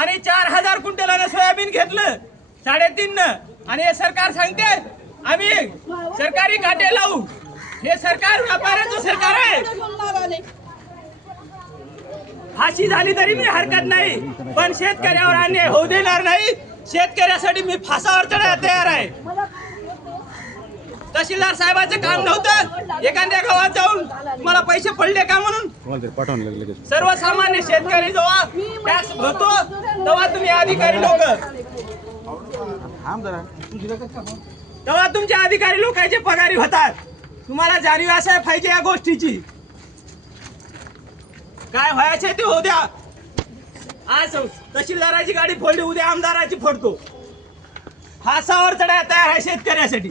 आणि चार हजार क्विंटलानं सोयाबीन घेतलं साडेतीन न आणि हे सरकार सांगते आम्ही सरकारी काटे लावू हे सरकार व्यापाऱ्याचं सरकार आहे फाशी झाली तरी मी हरकत नाही पण शेतकऱ्यावर अन्याय होऊ देणार नाही शेतकऱ्यासाठी मी फासावर चढायला तयार आहे तहसीलदार साहेबांचे काम नव्हतं एखाद्या गावात जाऊन तुम्हाला पैसे पडले का म्हणून सर्वसामान्य शेतकरी जेव्हा टॅक्स भरतो तेव्हा तुम्ही अधिकारी लोक तेव्हा तुमच्या अधिकारी लोकांचे पगारी होतात तुम्हाला जाणीव असाय पाहिजे या गोष्टीची काय व्हायचं ते होऊ द्या आज तहसीलदाराची गाडी फोडली उद्या आमदाराची फोडतो हा सावर तयार आहे शेतकऱ्यासाठी